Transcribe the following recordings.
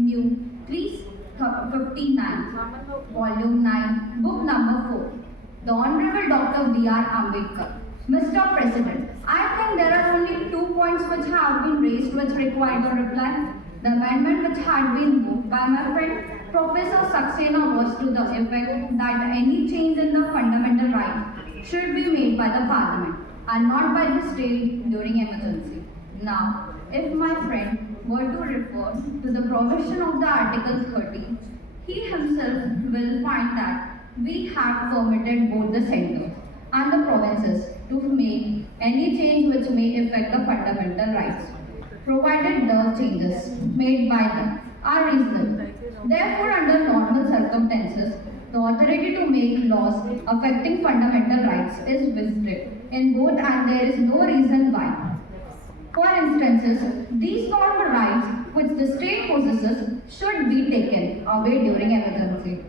New 359, Volume 9, Book Number 4. The Honorable Dr. B.R. Ambedkar. Mr. President, I think there are only 2 points which have been raised which require a reply. The amendment which had been moved by my friend Professor Saxena was to the effect that any change in the fundamental rights should be made by the Parliament and not by the state during emergency. Now, if my friend were to refer to the provision of the Article 30, he himself will find that we have permitted both the centre and the provinces to make any change which may affect the fundamental rights, provided the changes made by them are reasonable. Therefore, under normal circumstances, the authority to make laws affecting fundamental rights is vested in both and there is no reason why. For instances, these normal rights which the state possesses should be taken away during emergency.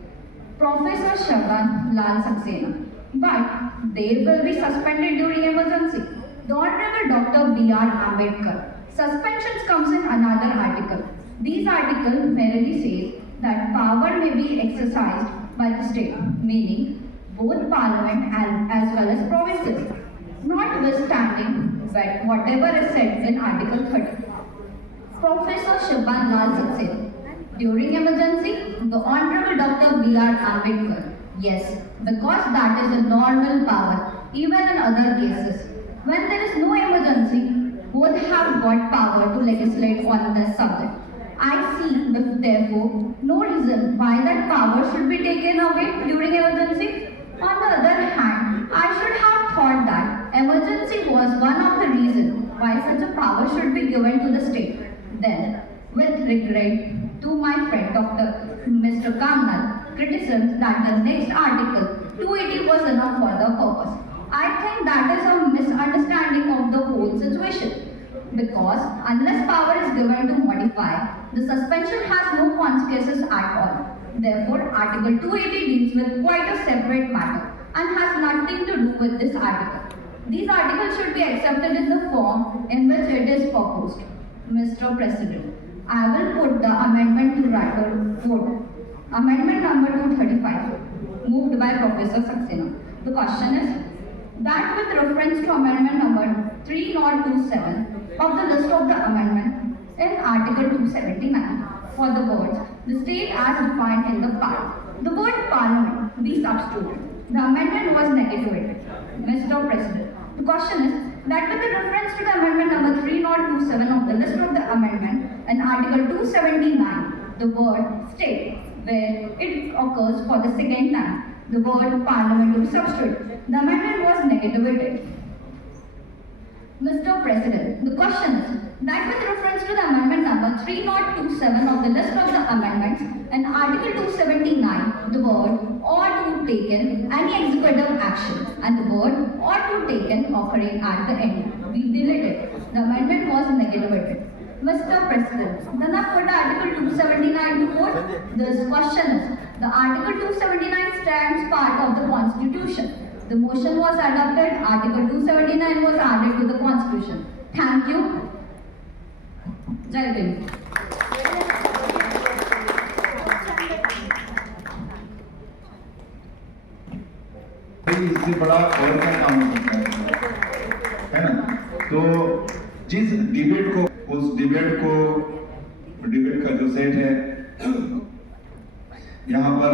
Professor Shaban Lal Saxena. But they will be suspended during emergency. The Honorable Dr. B.R. Ambedkar. Suspensions comes in another article. These article merely says that power may be exercised by the state, meaning both parliament as well as provinces, notwithstanding that whatever is said in Article 30. Professor Shaban Lal Saxena. During emergency, the Honorable Dr. B.R. Ambedkar. Yes, because that is a normal power, even in other cases. When there is no emergency, both have got power to legislate on this subject. I see, therefore, no reason why that power should be taken away during emergency. On the other hand, I should have thought that emergency was one of the reasons why such a power should be given to the state. Then, with regret to my friend Dr. Mr. Kamnal, criticisms that the next article 280 was enough for the purpose. I think that is a misunderstanding of the whole situation. Because unless power is given to modify, the suspension has no consequences at all. Therefore, Article 280 deals with quite a separate matter and has nothing to do with this article. These articles should be accepted in the form in which it is proposed. Mr. President, I will put the amendment to vote. Amendment number 235, moved by Professor Saxena. The question is that with reference to amendment number 3027 of the list of the amendment in Article 279 for the words the state as defined in the part, the word parliament be substituted. The amendment was negated. Mr. President, the question is that with the reference to the amendment number 3027 of the list of the amendment in Article 279, the word state, where it occurs for the second time, the word parliament to be substituted. The amendment was negated. Mr. President, the question is that with reference to the amendment number 3027 of the list of the amendments in Article 279, the word or to taken any executive action and the word or to taken occurring at the end be deleted. The amendment was negated. Mr. President, then I put Article 279 to vote. This question is, the Article 279 stands part of the Constitution. The motion was adopted, Article 279 was added to the Constitution. Thank you. Jai Hind. इससे बड़ा और क्या काम हो सकता है ना? तो जिस डिबेट को डिबेट का जो सेट है यहाँ पर